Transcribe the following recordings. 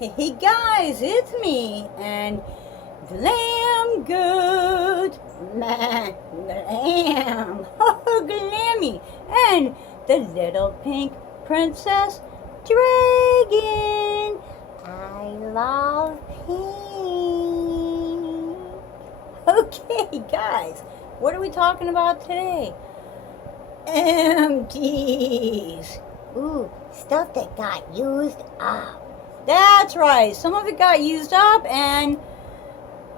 Hey guys, it's me and Glam Goat, Glam, Glammy, and the little pink princess dragon. I love pink. Okay, guys, what are we talking about today? Empties. Ooh, stuff that got used up. That's right. Some of it got used up, and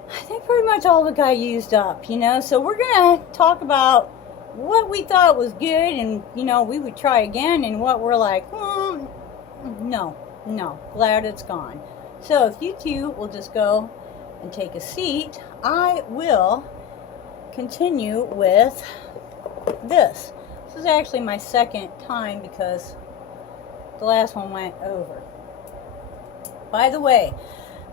I think pretty much all of it got used up, So we're going to talk about what we thought was good, and, we would try again, and what we're like, no, glad it's gone. So if you two will just go and take a seat, I will continue with this. This is actually my second time because the last one went over. By the way,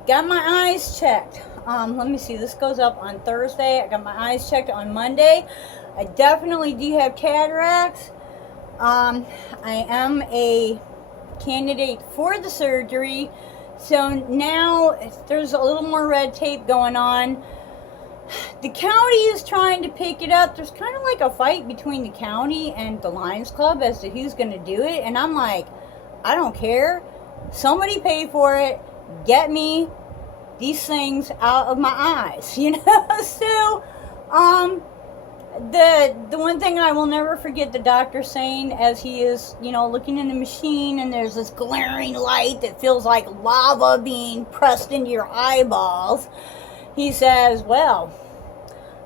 got my eyes checked. Let me see, this goes up on Thursday. I got my eyes checked on Monday. I definitely do have cataracts. I am a candidate for the surgery. So now there's a little more red tape going on. The county is trying to pick it up. There's kind of like a fight between the county and the Lions Club as to who's going to do it. And I'm like, I don't care. Somebody pay for it. Get me these things out of my eyes, So, the one thing I will never forget the doctor saying as he is, looking in the machine and there's this glaring light that feels like lava being pressed into your eyeballs. He says, well,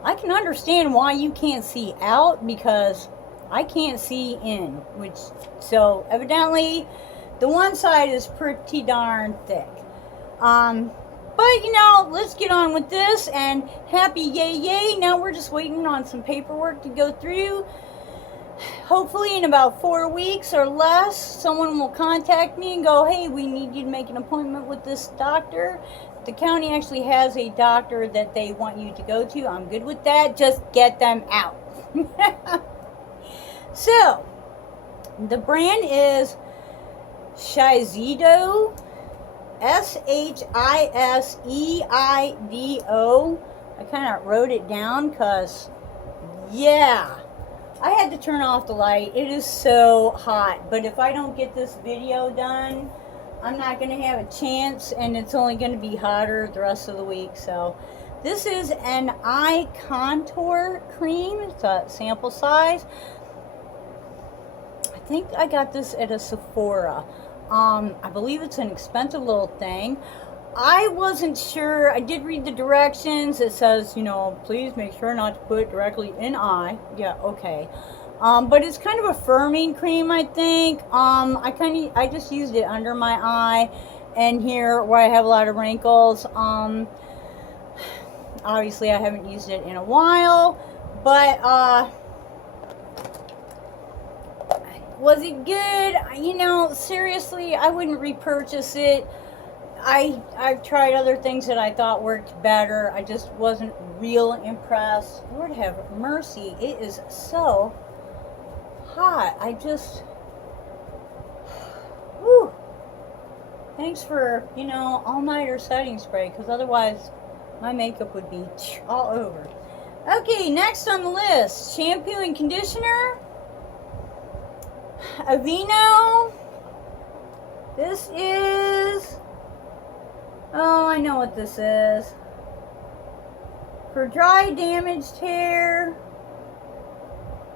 I can understand why you can't see out because I can't see in, so evidently the one side is pretty darn thick. But let's get on with this, and happy yay. Now we're just waiting on some paperwork to go through. Hopefully in about 4 weeks or less, someone will contact me and go, hey, we need you to make an appointment with this doctor. The county actually has a doctor that they want you to go to. I'm good with that. Just get them out. So, the brand is Shiseido, Shiseido. I kind of wrote it down because, I had to turn off the light. It is so hot. But if I don't get this video done, I'm not going to have a chance, and it's only going to be hotter the rest of the week. So this is an eye contour cream. It's a sample size. I think I got this at a Sephora. I believe it's an expensive little thing. I wasn't sure. I did read the directions. It says, please make sure not to put it directly in eye. Yeah, okay. But it's kind of a firming cream, I think. I just used it under my eye and here where I have a lot of wrinkles. Obviously I haven't used it in a while, but was it good? Seriously, I wouldn't repurchase it. I've tried other things that I thought worked better. I just wasn't real impressed. Lord have mercy, it is so hot. Whew. Thanks for, all-nighter setting spray, because otherwise my makeup would be all over. Okay, next on the list, shampoo and conditioner. Aveeno. This is, I know what this is. For dry, damaged hair.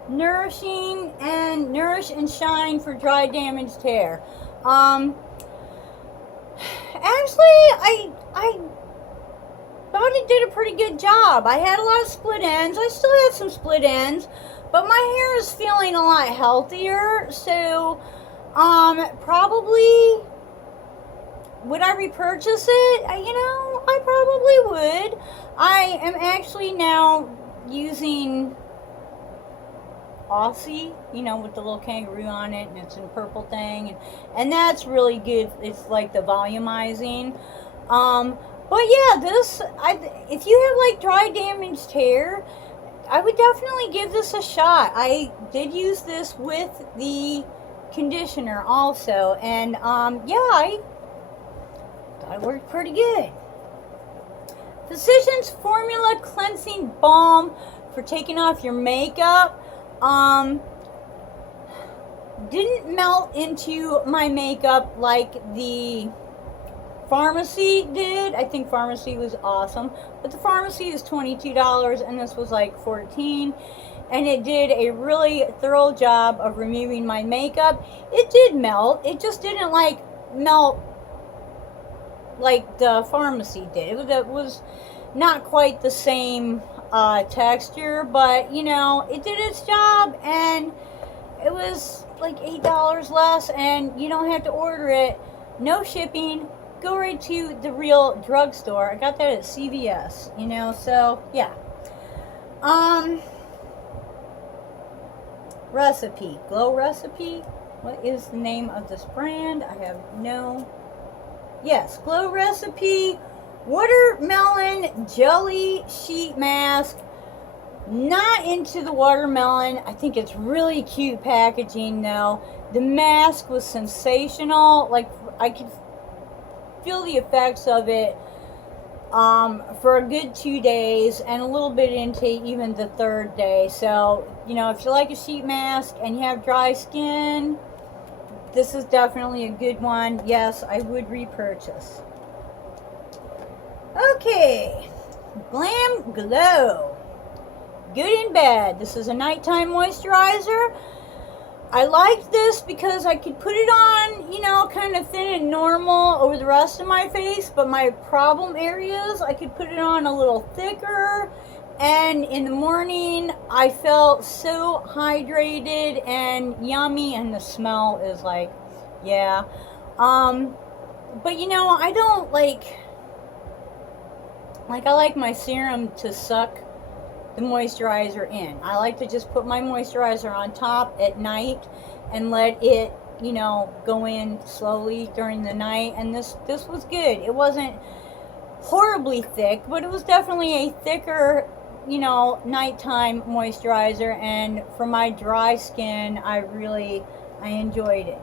Nourish and shine for dry, damaged hair. Actually, I thought it did a pretty good job. I had a lot of split ends. I still have some split ends, but my hair is feeling a lot healthier. So, probably would I repurchase it? I probably would. I am actually now using Aussie, with the little kangaroo on it, and it's in purple thing, and that's really good. It's like the volumizing. But yeah, if you have like dry, damaged hair, I would definitely give this a shot. I did use this with the conditioner also, and yeah, thought it worked pretty good. Physicians Formula Cleansing Balm for taking off your makeup. Didn't melt into my makeup like the Pharmacy did. I think Pharmacy was awesome, but the Pharmacy is $22 and this was like $14, and it did a really thorough job of removing my makeup. It did melt. It just didn't like melt like the Pharmacy did. It was not quite the same texture, but you know, it did its job, and it was like $8 less, and you don't have to order it. No shipping. Go right to the real drugstore. I got that at CVS, you know, so yeah. Recipe. Glow Recipe. What is the name of this brand? I have no. Yes, Glow Recipe Watermelon Jelly Sheet Mask. Not into the watermelon. I think it's really cute packaging though. The mask was sensational. Like, I could feel the effects of it for a good 2 days, and a little bit into even the third day. So, you know, if you like a sheet mask and you have dry skin, this is definitely a good one. Yes, I would repurchase. Okay, Glam Glow. Good and bad. This is a nighttime moisturizer. I liked this because I could put it on, you know, kind of thin and normal over the rest of my face, but my problem areas, I could put it on a little thicker, and in the morning, I felt so hydrated and yummy, and the smell is like, yeah. But you know, I don't like I like my serum to suck the moisturizer in. I like to just put my moisturizer on top at night and let it, you know, go in slowly during the night. And this was good. It wasn't horribly thick, but it was definitely a thicker, you know, nighttime moisturizer. And for my dry skin, I enjoyed it.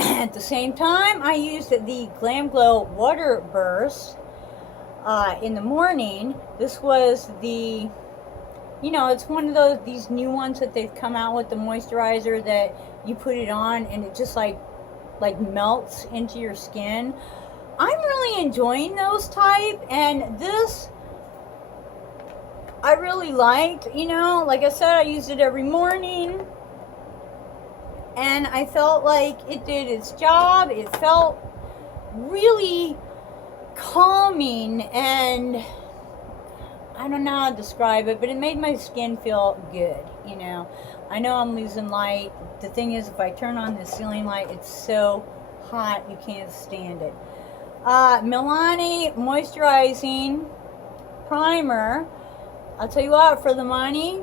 At the same time, I used the Glam Glow Water Burst in the morning. This was the, you know, it's one of these new ones that they've come out with, the moisturizer that you put it on and it just like melts into your skin. I'm really enjoying those type, and this I really liked. You know, like I said, I used it every morning and I felt like it did its job. It felt really calming, and I don't know how to describe it, but it made my skin feel good, you know. I know I'm losing light. The thing is, if I turn on the ceiling light, it's so hot you can't stand it. Milani Moisturizing Primer. I'll tell you what, for the money,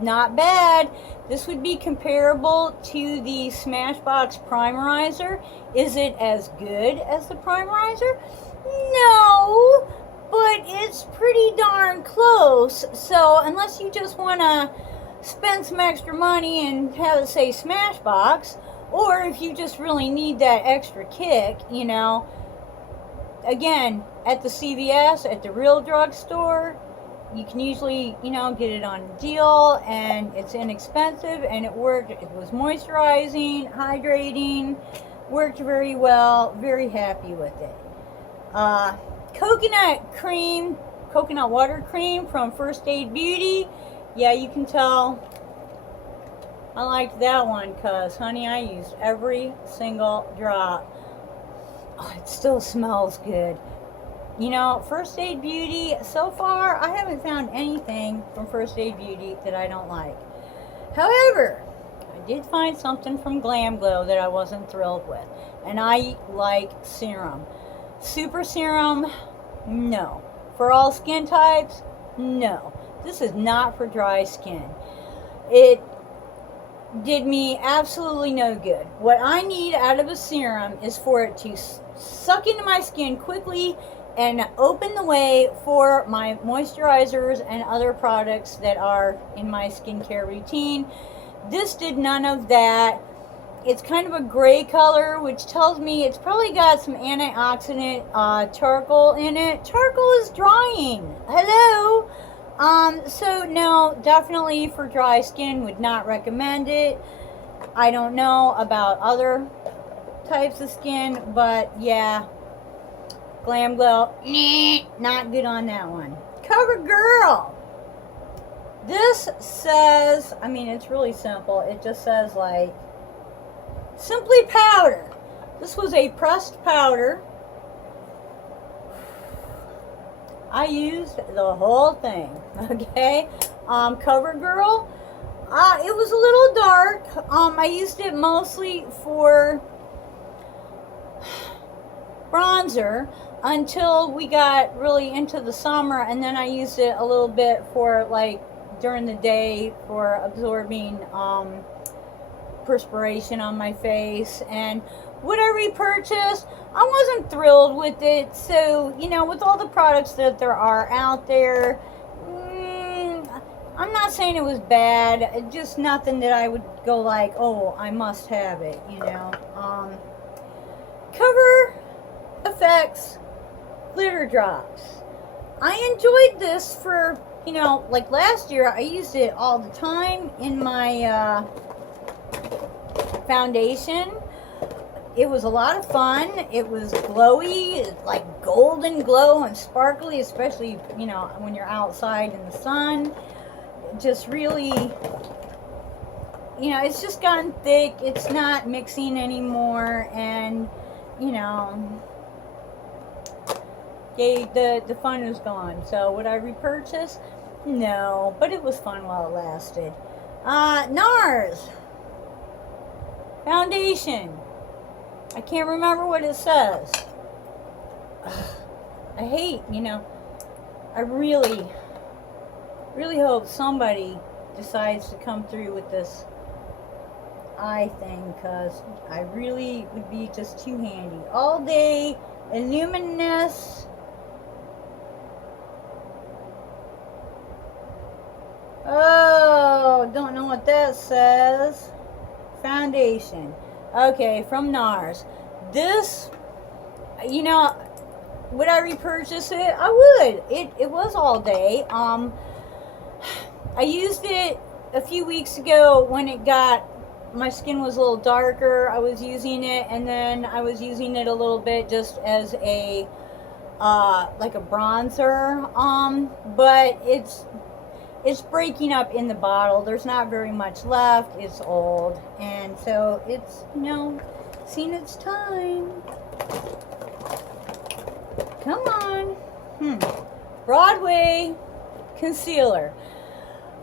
not bad. This would be comparable to the Smashbox Primerizer. Is it as good as the Primerizer? No, but it's pretty darn close. So unless you just want to spend some extra money and have it say Smashbox, or if you just really need that extra kick, you know, again, at the CVS, at the real drugstore, you can usually, you know, get it on a deal, and it's inexpensive, and it worked. It was moisturizing, hydrating, worked very well. Very happy with it. Coconut water cream from First Aid Beauty. Yeah, you can tell I liked that one because, honey, I used every single drop. Oh, it still smells good. You know, First Aid Beauty, so far, I haven't found anything from First Aid Beauty that I don't like. However, I did find something from Glam Glow that I wasn't thrilled with. And I like serum. Super serum, no. For all skin types, no. This is not for dry skin. It did me absolutely no good. What I need out of a serum is for it to suck into my skin quickly and open the way for my moisturizers and other products that are in my skincare routine. This did none of that. It's kind of a gray color, which tells me it's probably got some antioxidant charcoal in it. Charcoal is drying. Hello. So no, definitely for dry skin, would not recommend it. I don't know about other types of skin, but yeah, Glam Goat, not good on that one. CoverGirl. This says, I mean, it's really simple. It just says like, Simply Powder. This was a pressed powder. I used the whole thing, okay? CoverGirl. It was a little dark. I used it mostly for bronzer until we got really into the summer, and then I used it a little bit for like during the day for absorbing perspiration on my face. And would I repurchase? I wasn't thrilled with it. So, you know, with all the products that there are out there, I'm not saying it was bad, just nothing that I would go like, oh, I must have it, you know. Cover Effects Glitter Drops. I enjoyed this for, you know, like last year, I used it all the time in my foundation. It was a lot of fun. It was glowy, like golden glow and sparkly, especially, you know, when you're outside in the sun. Just really, you know, it's just gotten thick. It's not mixing anymore, and, you know, the fun is gone. So would I repurchase? No, but it was fun while it lasted. NARS foundation. I can't remember what it says. I hate, you know, I really hope somebody decides to come through with this eye thing, because I really would be just too handy. All Day Illuminous. Oh, don't know what that says. Foundation. Okay, from NARS. This, you know, would I repurchase it? I would. It was All Day. I used it a few weeks ago when it got, my skin was a little darker. I was using it, and then I was using it a little bit just as a like a bronzer. But it's breaking up in the bottle. There's not very much left. It's old, and so it's, you know, seen its time. Come on. Broadway concealer.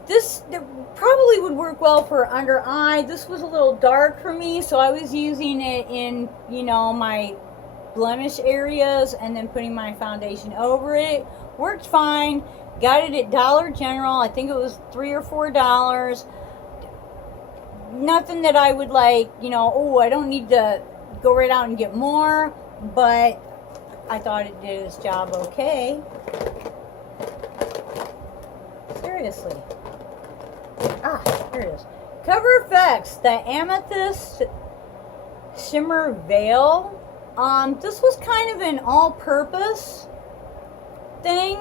This probably would work well for under eye. This was a little dark for me, so I was using it in, you know, my blemish areas and then putting my foundation over it. Worked fine. Got it at Dollar General. I think it was $3 or $4. Nothing that I would like, you know, oh, I don't need to go right out and get more, but I thought it did its job okay. Seriously. Here it is. Cover Effects, the Amethyst Shimmer Veil. This was kind of an all-purpose thing.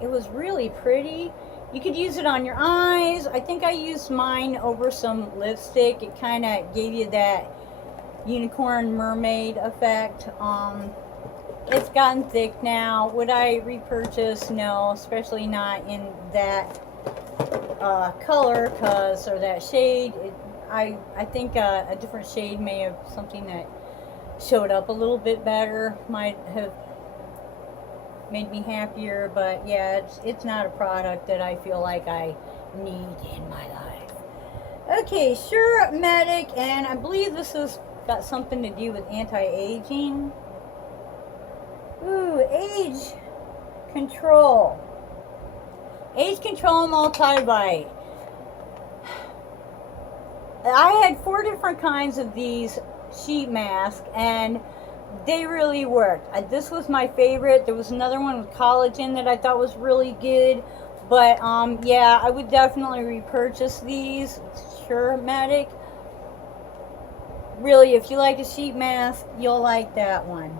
It was really pretty. You could use it on your eyes. I think I used mine over some lipstick. It kind of gave you that unicorn mermaid effect. It's gotten thick now. Would I repurchase? No, especially not in that color, or that shade. I think a different shade may have something that showed up a little bit better, might have made me happier, but yeah, it's not a product that I feel like I need in my life. Okay, Sure Medic, and I believe this has got something to do with anti-aging. Ooh, Age Control. Age Control Multivite. I had 4 different kinds of these sheet masks, and they really worked. This was my favorite. There was another one with collagen that I thought was really good, but yeah, I would definitely repurchase these. Sure Medic. really, if you like a sheet mask, you'll like that one.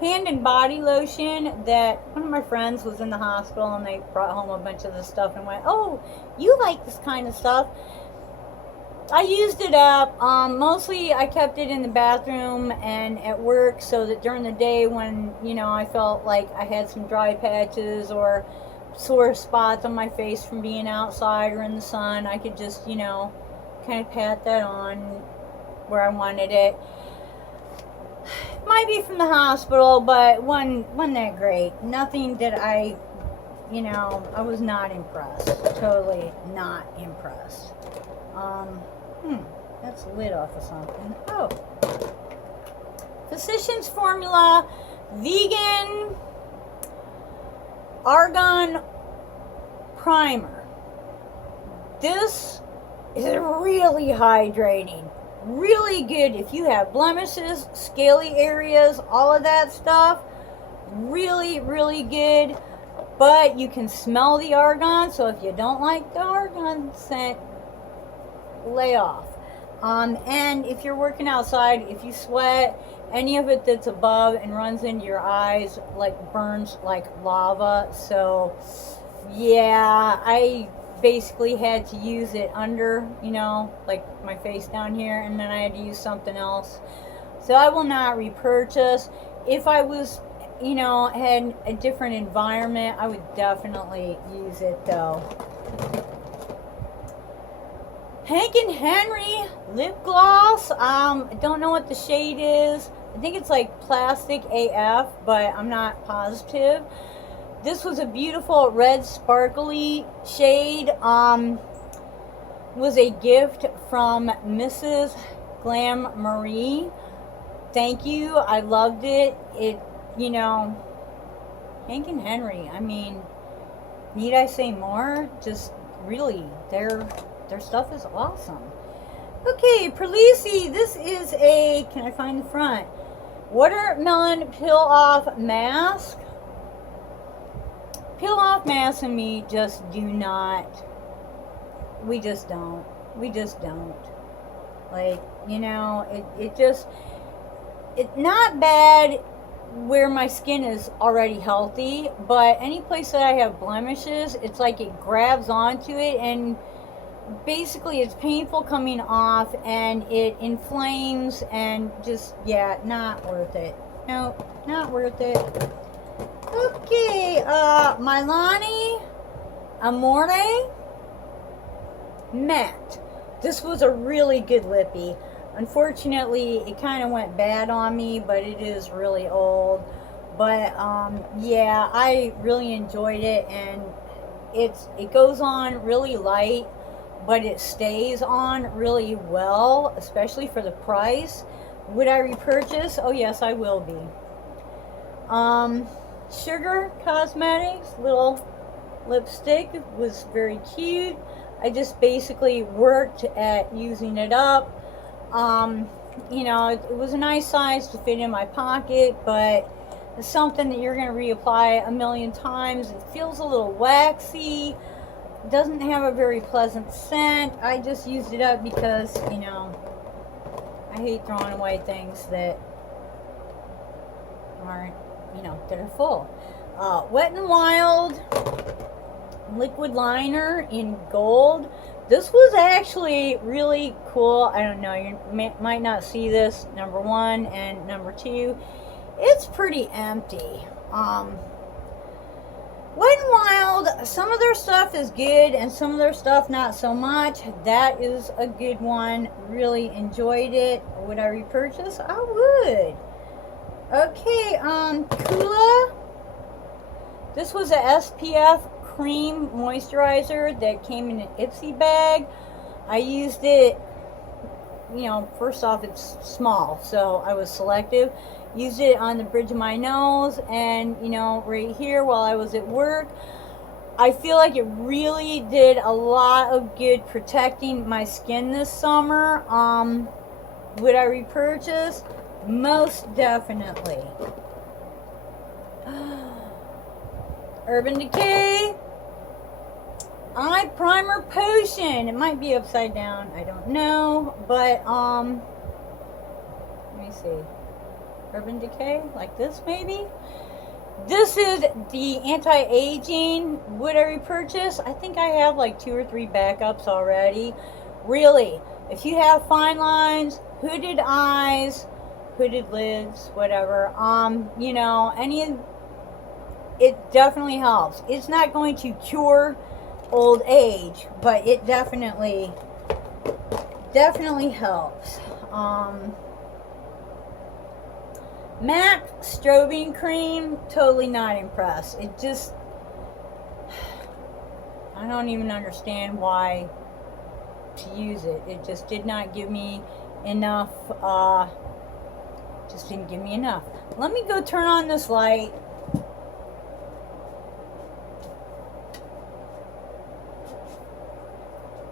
Hand and body lotion that one of my friends was in the hospital and they brought home a bunch of this stuff and went, oh, you like this kind of stuff. I used it up. Mostly I kept it in the bathroom and at work so that during the day when, you know, I felt like I had some dry patches or sore spots on my face from being outside or in the sun, I could just, you know, kind of pat that on where I wanted it. Might be from the hospital, but wasn't that great. Nothing that I, you know, I was not impressed. Totally not impressed. That's the lid off of something. Oh. Physicians Formula Vegan Argan Primer. This is really hydrating. Really good if you have blemishes, scaly areas, all of that stuff. Really, really good. But you can smell the argan, so if you don't like the argan scent, lay off. And if you're working outside, if you sweat, any of it that's above and runs into your eyes, like burns like lava. So yeah, I basically had to use it under, you know, like my face down here, and then I had to use something else. So I will not repurchase. If I was, you know, had a different environment, I would definitely use it though. Hank and Henry lip gloss. I don't know what the shade is. I think it's like Plastic AF, but I'm not positive. This was a beautiful red sparkly shade. Was a gift from Mrs. Glam Marie. Thank you. I loved it. It, you know, Hank and Henry. I mean, need I say more? Just really, their stuff is awesome. Okay, Perlisi, this is a, can I find the front? Watermelon peel off mask. Peel off masks and me just do not, we just don't. Like, you know, it's not bad where my skin is already healthy, but any place that I have blemishes, it's like it grabs onto it and basically it's painful coming off and it inflames and just, yeah, not worth it. No, not worth it. Okay, Milani Amore Matte. This was a really good lippy. Unfortunately, it kind of went bad on me, but it is really old. But yeah, I really enjoyed it, and it goes on really light, but it stays on really well, especially for the price. Would I repurchase? Oh yes, I will be. Sugar Cosmetics little lipstick was very cute. I just basically worked at using it up. You know, it was a nice size to fit in my pocket, but it's something that you're going to reapply a million times. It feels a little waxy. It doesn't have a very pleasant scent. I just used it up because, you know, I hate throwing away things that aren't, you know, that are full. Wet n Wild liquid liner in gold. This was actually really cool. I don't know, you might not see this, number one, and number two, it's pretty empty. Wet n Wild, some of their stuff is good and some of their stuff not so much. That is a good one. Really enjoyed it. Would I repurchase? I would. Okay, Kula. This was a SPF cream moisturizer that came in an Ipsy bag. I used it, you know, first off, it's small, so I was selective. Used it on the bridge of my nose and, you know, right here while I was at work. I feel like it really did a lot of good protecting my skin this summer. Would I repurchase? Most definitely. Urban Decay eye primer potion. It might be upside down, I don't know, but let me see. Urban Decay, like this maybe. This is the anti-aging. Would I repurchase? I think I have like 2 or 3 backups already. Really, if you have fine lines, hooded eyes, hooded lids, whatever, you know, it definitely helps. It's not going to cure old age, but it definitely helps. MAC strobing cream, totally not impressed. It just, I don't even understand why to use it. It just did not give me enough, just didn't give me enough. Let me go turn on this light.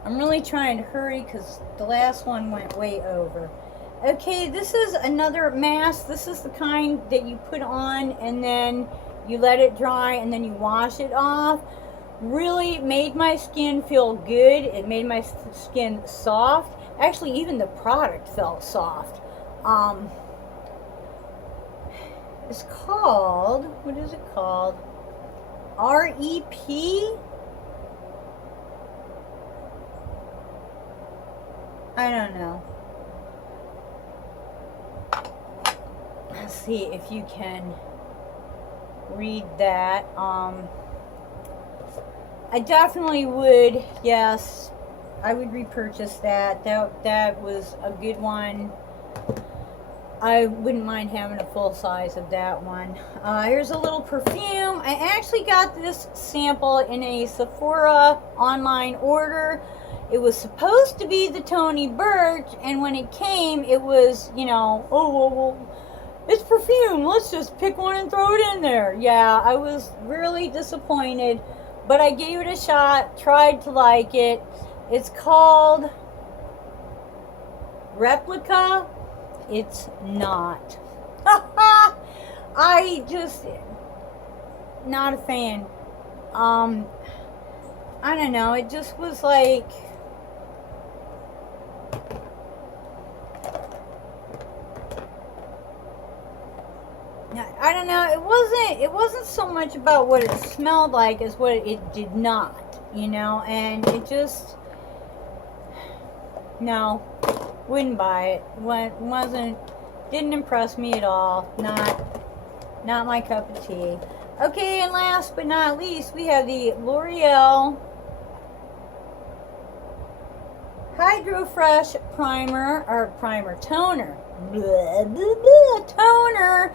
I'm really trying to hurry because the last one went way over. Okay, this is another mask. This is the kind that you put on and then you let it dry and then you wash it off. Really made my skin feel good. It made my skin soft. Actually, even the product felt soft. It's called, what is it called? REP? I don't know. Let's see if you can read that. I definitely would, yes, I would repurchase that. That was a good one. I wouldn't mind having a full size of that one. Here's a little perfume. I actually got this sample in a Sephora online order. It was supposed to be the Tony Birch, and when it came, it was, you know, oh, well, it's perfume. Let's just pick one and throw it in there. Yeah, I was really disappointed, but I gave it a shot, tried to like it. It's called Replica. It's not. I just, not a fan. I don't know. It just was like, I don't know. It wasn't so much about what it smelled like as what it did not, you know, and it just, no. Wouldn't buy it. Didn't impress me at all. Not my cup of tea. Okay, and last but not least, we have the L'Oreal Hydro Fresh Primer, or Primer Toner. Blah, blah, blah, toner.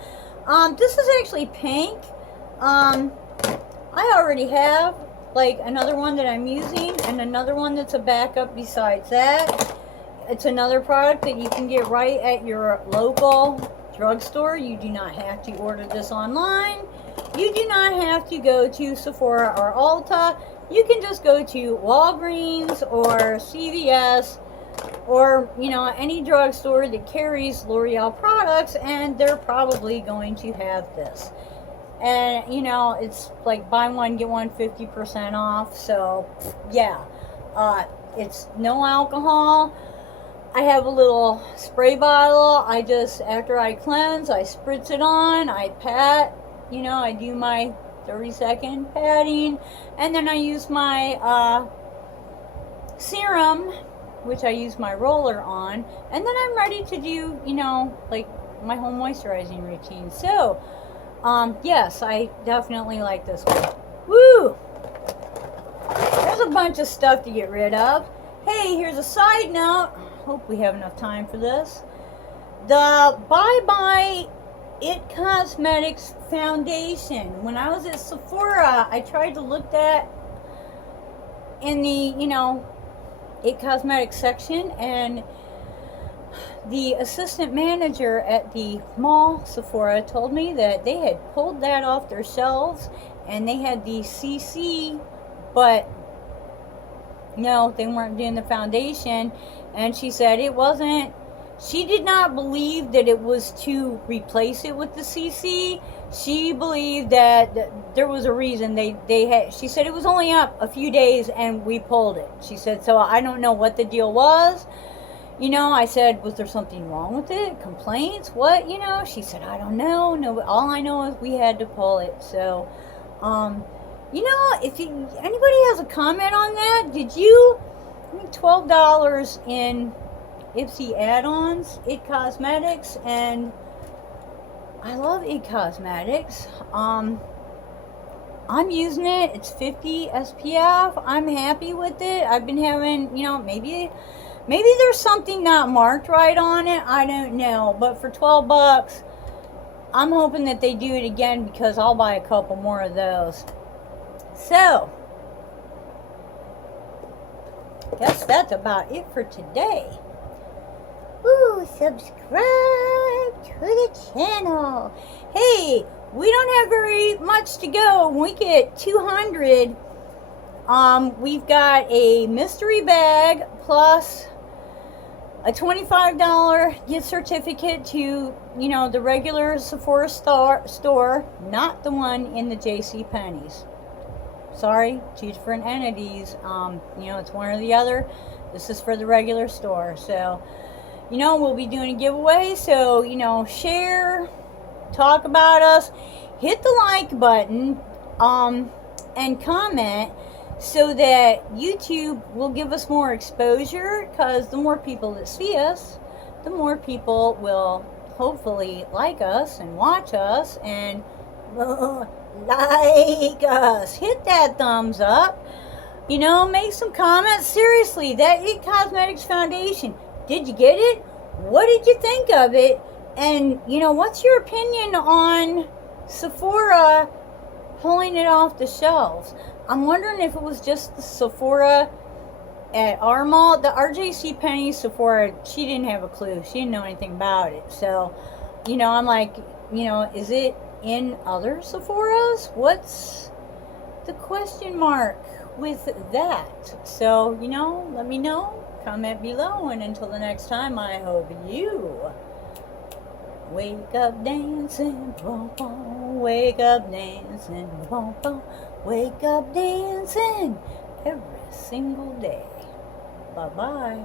This is actually pink. I already have like another one that I'm using and another one that's a backup besides that. It's another product that you can get right at your local drugstore. You do not have to order this online. You do not have to go to Sephora or Ulta. You can just go to Walgreens or CVS or, you know, any drugstore that carries L'Oreal products, and they're probably going to have this. And, you know, it's like buy one, get one 50% off. So, yeah. It's no alcohol. I have a little spray bottle. I just, after I cleanse, I spritz it on, I pat, you know, I do my 30-second patting, and then I use my serum, which I use my roller on, and then I'm ready to do, you know, like my whole moisturizing routine. So, yes, I definitely like this one. Woo! There's a bunch of stuff to get rid of. Hey, here's a side note. Hope we have enough time for this. The Bye Bye It Cosmetics Foundation. When I was at Sephora, I tried to look that in the, you know, It Cosmetics section, and the assistant manager at the mall Sephora told me that they had pulled that off their shelves and they had the CC, but no, they weren't doing the foundation. And she said it wasn't, she did not believe that it was to replace it with the CC. she believed that there was a reason they had. She said it was only up a few days and we pulled it. She said, so I don't know what the deal was. You know, I said, was there something wrong with it? Complaints? What? You know, she said, I don't know. No, all I know is we had to pull it. So, you know, if anybody has a comment on that, did you, I mean, $12 in Ipsy add-ons, It Cosmetics, and I love It Cosmetics. I'm using it. It's 50 SPF. I'm happy with it. I've been having, you know, maybe there's something not marked right on it. I don't know. But for 12 bucks, I'm hoping that they do it again because I'll buy a couple more of those. So, guess that's about it for today. Ooh, subscribe to the channel. Hey, we don't have very much to go. When we get 200, we've got a mystery bag plus a $25 gift certificate to, you know, the regular Sephora store, not the one in the JCPenney's. Sorry, two different entities. You know, it's one or the other. This is for the regular store. So, you know, we'll be doing a giveaway. So, you know, share, talk about us, hit the like button, and comment so that YouTube will give us more exposure, because the more people that see us, the more people will hopefully like us and watch us and like us. Hit that thumbs up. You know, make some comments. Seriously, that It Cosmetics Foundation, did you get it? What did you think of it? And, you know, what's your opinion on Sephora pulling it off the shelves? I'm wondering if it was just the Sephora at our mall. The RJCPenney Sephora, she didn't have a clue. She didn't know anything about it. So, you know, I'm like, you know, is it in other Sephoras? What's the question mark with that? So, you know, let me know. Comment below. And until the next time, I hope you wake up dancing, boom, boom. Wake up dancing, boom, boom. Wake up dancing every single day. Bye-bye.